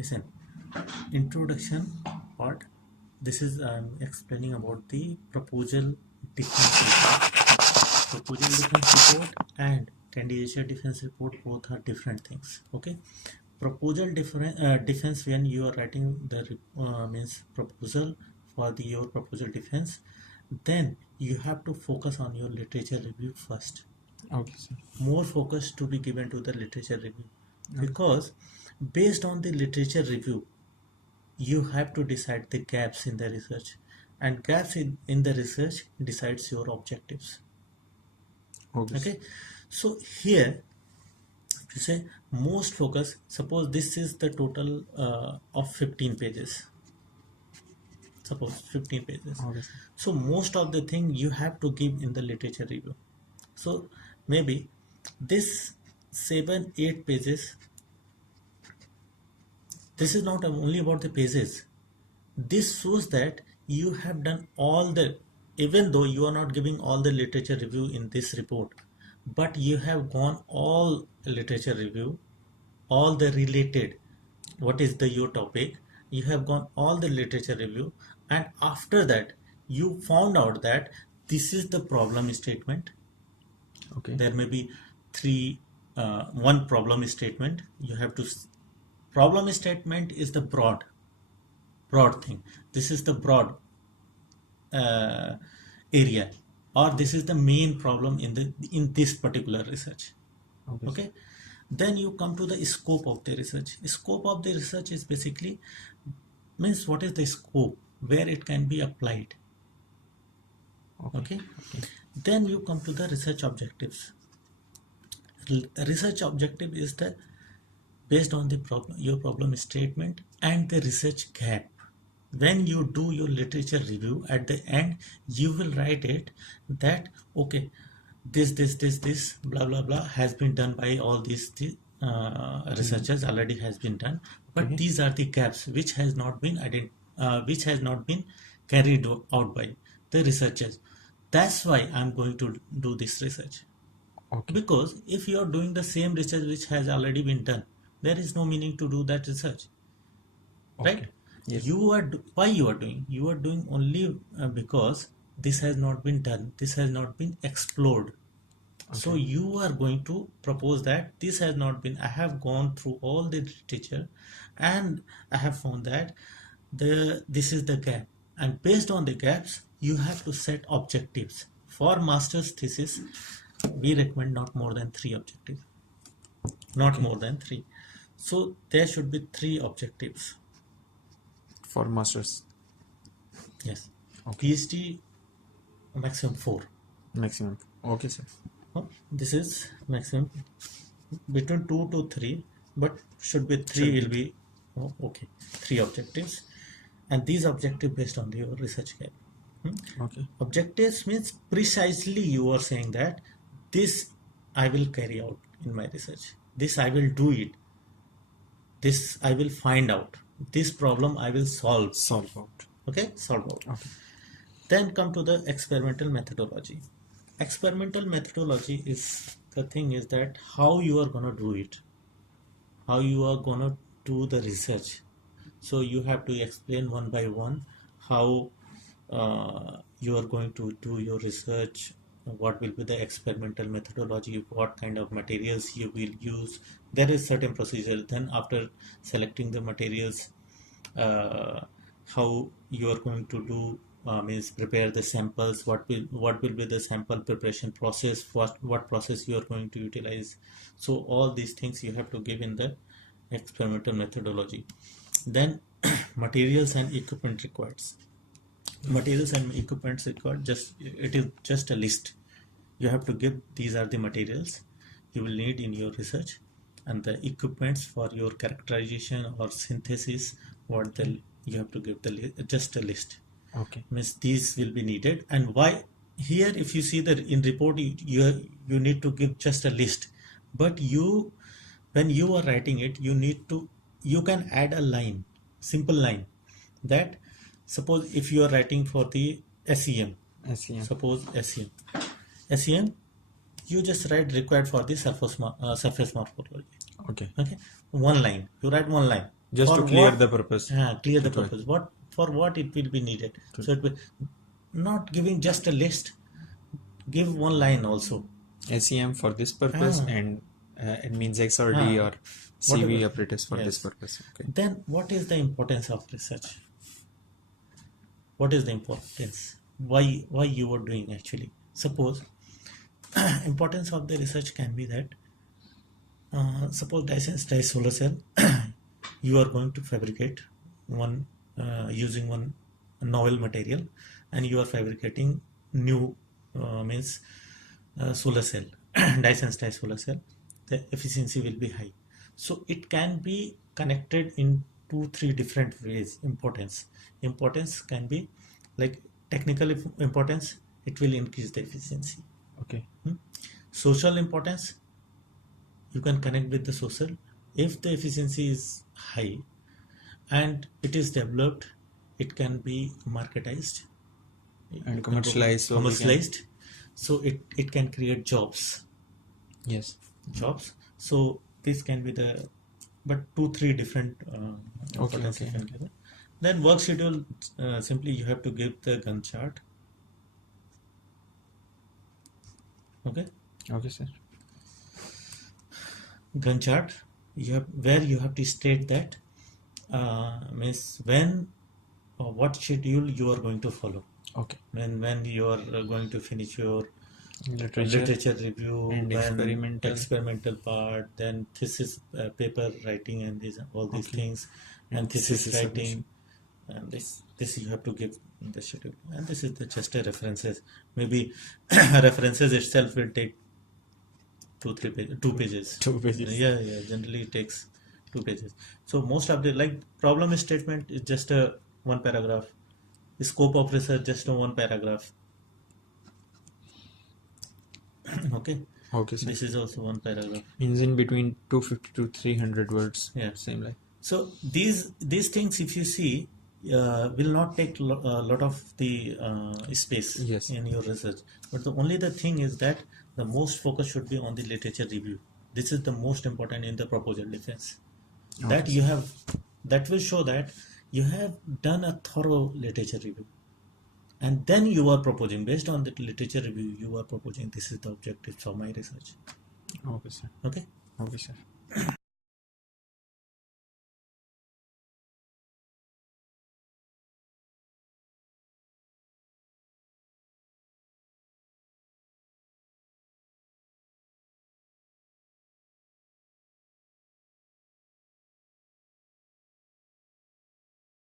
Listen, introduction part. This is I'm explaining about the proposal defense report. Proposal defense report and candidature defense report both are different things. Okay, proposal defense, when you are writing the means proposal for your proposal defense, then you have to focus on your literature review first. Okay, sir. More focus to be given to the literature review, because based on the literature review you have to decide the gaps in the research, and gaps in the research decides your objectives. Okay, so here you say most focus, suppose this is the total of 15 pages, suppose 15 pages. Okay. So most of the thing you have to give in the literature review. So maybe this 7-8 pages, this is not only about the pages. This shows that you have done all the, even though you are not giving all the literature review in this report, but you have gone all literature review, all the related, what is the your topic, you have gone all the literature review, and after that you found out that this is the problem statement. Okay. There may be one problem statement. You have to, problem statement is the broad thing. This is the broad area, or this is the main problem in this particular research. Okay. Then you come to the scope of the research. Scope of the research is basically means what is the scope, where it can be applied. Okay. Then you come to the research objectives. Research objective is the based on the problem, your problem statement and the research gap. When you do your literature review, at the end you will write it that okay, this blah blah blah has been done by all these researchers, already has been done, but these are the gaps which has not been which has not been carried out by the researchers. That's why I'm going to do this research. Okay. Because if you are doing the same research which has already been done, there is no meaning to do that research. Okay. Right? Yes. Why you are doing only because this has not been done, this has not been explored. So you are going to propose that this has not been, I have gone through all the literature and I have found that this is the gap, and based on the gaps you have to set objectives. For master's thesis we recommend not more than 3 objectives, not more than 3. So there should be 3 objectives for masters. Yes. Okay. PhD maximum 4. Maximum. Okay, sir. This is maximum between 2 to 3, but should be 3 will be okay. 3 objectives, and these objectives based on your research gap. Okay. Objectives means precisely you are saying that this I will carry out in my research, this I will do it, this I will find out, this problem I will solve out. Okay, solve out. Okay. Then come to the experimental methodology. Experimental methodology is the thing is that how you are gonna do it, how you are gonna do the research. So you have to explain one by one how you are going to do your research, what will be the experimental methodology, what kind of materials you will use. There is certain procedure. Then after selecting the materials, how you are going to do means prepare the samples, what will be the sample preparation process, what process you are going to utilize. So all these things you have to give in the experimental methodology. Then materials and equipment required. Materials and equipment required, it is just a list. You have to give these are the materials you will need in your research, and the equipments for your characterization or synthesis, you have to give just a list. Okay. Means these will be needed, and why here if you see that in report you need to give just a list, but when you are writing it you can add a line, simple line, that suppose if you are writing for the SEM, suppose SEM you just write required for the surface morphology. Okay. One line, you write one line, Just For to clear what? the purpose. Clear the To it. purpose. What for? What it will be needed. To So it will not giving just a list. Give one line also. SEM for this purpose, Ah, and it means XRD ah, or whatever. CV apparatus for this Yes. purpose. Okay. Then what is the importance of research? What is the importance? Why you are doing actually? Suppose importance of the research can be that suppose dicensitized solar cell you are going to fabricate one using one novel material, and you are fabricating new means solar cell dicensitized solar cell. The efficiency will be high, so it can be connected in 2 3 different ways. Importance can be like technical importance, it will increase the efficiency. Okay. Social importance, you can connect with the social if the efficiency is high and it is developed, it can be marketized, And you can go commercialized, so we can. commercialized, so it can create Yes. jobs. So this can be the, but 2 3 different Okay. importance you Okay. can give it. Then work schedule, simply you have to give the Gantt chart. Okay, Okay, sir. Gantt chart, you have where you have to state that means when or what schedule you are going to follow, Okay. when you are going to finish your Literature literature review, and then experimental. experimental part, then thesis paper writing, and these all these Okay. things, and And thesis thesis writing, submission. and this you have to give in the schedule. And this is the just a references. Maybe references itself will take 2 pages. 2 pages. Yeah, generally it takes 2 pages. So most of the like problem statement is just a one paragraph. Scope of research just a one paragraph. Okay, Okay, sir. this is also one paragraph. Means in between 250 to 300 words. Yeah. Same like. So these things, if you see, will not take a lot of the space Yes. in your research. But the thing is that the most focus should be on the literature review. This is the most important in the proposal defense. That Okay, you sir. have, that will show that you have done a thorough literature review, and then you are proposing based on the literature review. You are proposing this is the objectives of my research. Okay, sir. Okay. Okay, sir.